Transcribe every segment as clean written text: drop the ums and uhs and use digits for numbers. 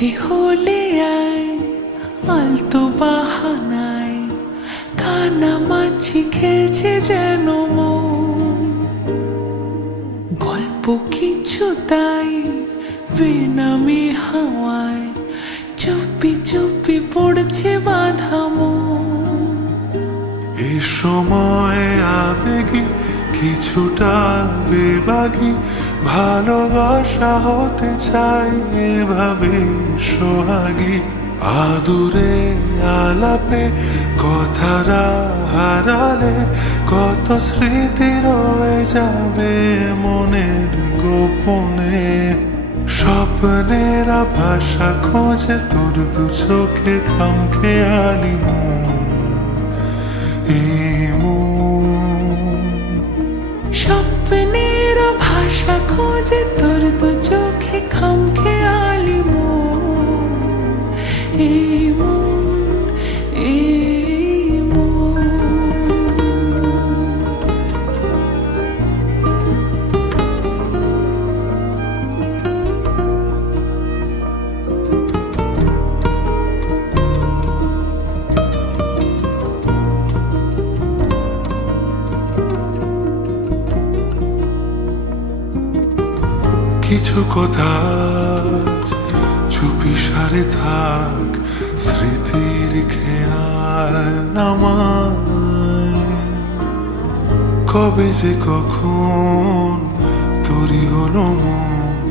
ইচ্ছে হলে আয় আলতো বাহানায়, কানামাছি খেলছে যেন মন। গল্প কিছু তাই বেনামে হাওয়ায়, চুপি চুপি পড়ছে বাঁধা মন। এ সময় আবেগী কিছুটা বেবাগী, ভালোবাসা হতে চাই এভাবে সোহাগী। আদুরে আলাপে কথারা হারালে, কত স্মৃতি রয়ে যাবে মনের গোপনে। স্বপ্নেরা ভাষা খোঁজে তোর দু চোখে খামখেয়ালি মন। এই মন স্বপ্নের ভাষা খোঁজে তোর দু চোখে খামখেয়ালি মন। এই মন, এই মন। কিছু কথা চুপি সারে থাক, স্মৃতির খেয়াল আমায়। কবে যে কখন তরি হলো মন,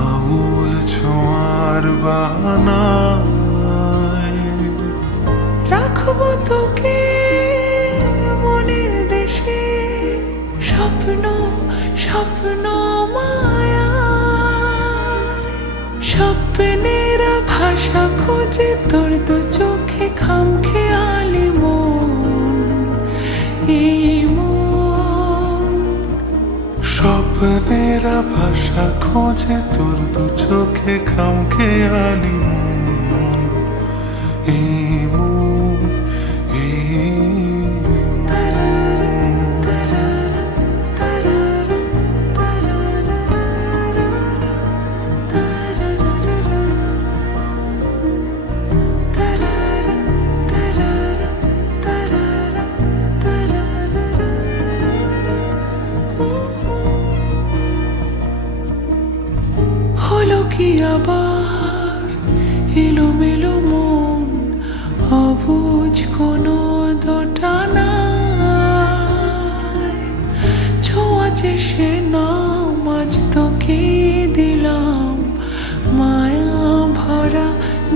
আঙুল ছোঁয়ার বাহানায়। রাখবো তোকে মনের দেশে, স্বপ্ন স্বপ্ন মায়া। স্বপ্নেরা ভাষা খোঁজে তোর দু চোখে খামখেয়ালি মন। এই মন স্বপ্নেরা ভাষা খোঁজে তোর দু চোখে খামখেয়ালি মন। এই মন, এই হলো কি আবার এলোমেলো মন, অবুঝ কোনো দোটানায়। ছোঁয়াচে সে নাম আজ তোকে দিলাম, মায়া ভরা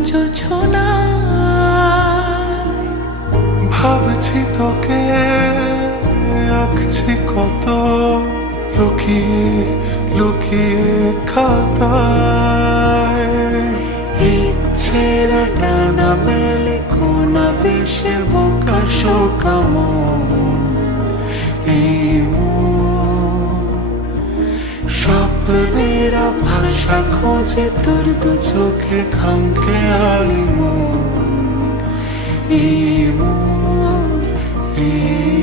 জোছনায়। ভাবছি তোকে আঁকছি কত, লুকিয়ে লুকিয়ে খাতায়। ইচ্ছেরা টানা মেলে কোনা বেশে বোকা শোকা মন। এই মন স্বপ্নেরা ভাষা খোঁজে তোর দু চোখে খামখেয়ালি মন। এই মন, এই